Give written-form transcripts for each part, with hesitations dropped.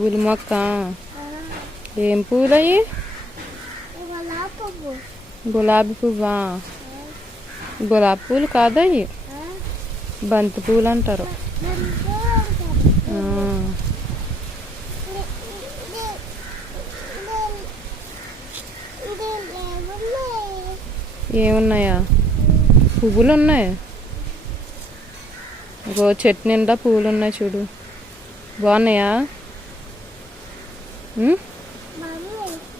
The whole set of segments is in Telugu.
పూల మొక్క. ఏం పూలు అయ్యి? గులాబీ పువ్వా? గులాబీ పూలు కాదయ్యి, బంతి పూలు అంటారు. ఏమున్నాయా? పువ్వులు ఉన్నాయి. ఇంకో చెట్టు నిండా పువ్వులు ఉన్నాయి చూడు, బాగున్నాయా?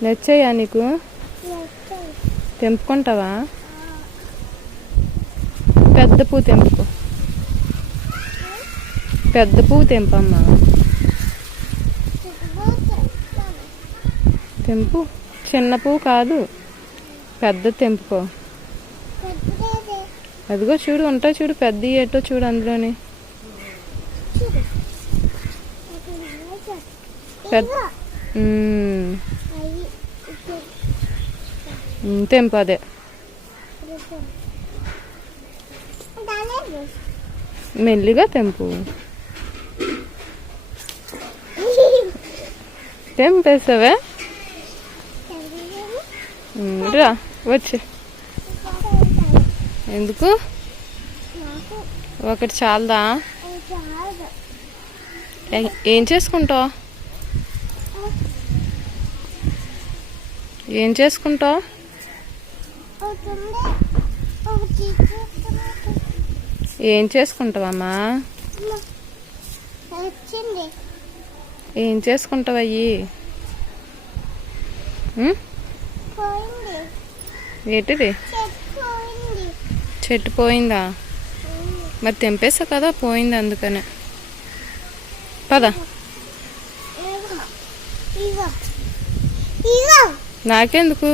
నచ్చాయా నీకు? తెంపుకుంటావా? పెద్ద పువ్వు తెంపుకో, పెద్ద పువ్వు తెంపమ్మా. తెంపు, చిన్న పువ్వు కాదు, పెద్ద తెంపుకో. అదిగో చూడు, ఉంటాయి చూడు, పెద్ద ఏటో చూడు అందులోని. తెంపు, అదే మెల్లిగా తెంపు. తెంపేసావే? రా వచ్చి. ఎందుకు? ఒకటి చాలదా? ఏం చేసుకుంటావు? ఏం చేసుకుంటావు? ఏం చేసుకుంటావమ్మా? ఏం చేసుకుంటావు అయ్యి? ఏంటిది? చెట్టు పోయిందా? మరి తెంపేసా కదా, పోయింది అందుకనే. పద. నాకెందుకు?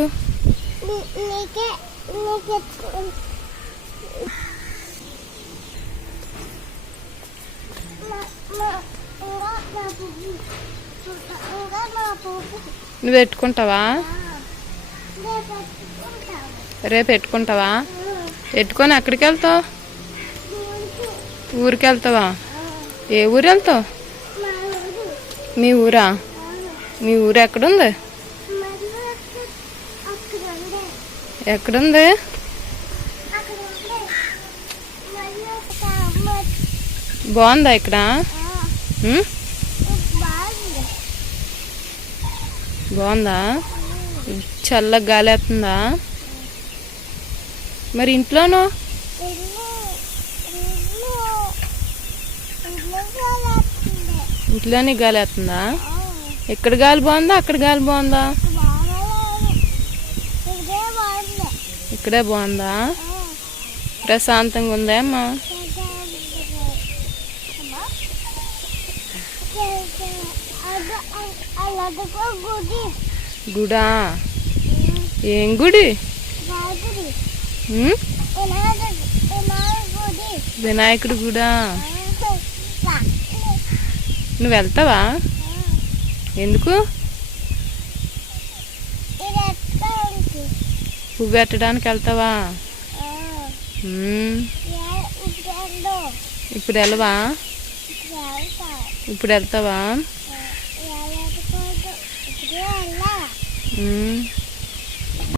నువ్వు పెట్టుకుంటావా? రేపు పెట్టుకుంటావా? పెట్టుకొని ఎక్కడికి వెళ్తావు? ఊరికి వెళ్తావా? ఏ ఊరు వెళ్తావు? మీ ఊరా? మీ ఊరు ఎక్కడుంది? ఎక్కడుంది? బాగుందా ఇక్కడ? బాగుందా? చల్లగా గాలి వస్తుందా? మరి ఇంట్లోనూ? ఇంట్లోనే గాలి వస్తుందా? ఇక్కడ గాలి బాగుందా, అక్కడ గాలి బాగుందా? ఇక్కడే బాగుందా? ప్రశాంతంగా ఉందా అమ్మా? గుడా? ఏం గుడి? వినాయకుడి గుడా? నువ్వు వెళ్తావా? ఎందుకు? పువ్వు పెట్టడానికి వెళ్తావా? ఇప్పుడు వెళ్ళవా? ఇప్పుడు వెళ్తావా?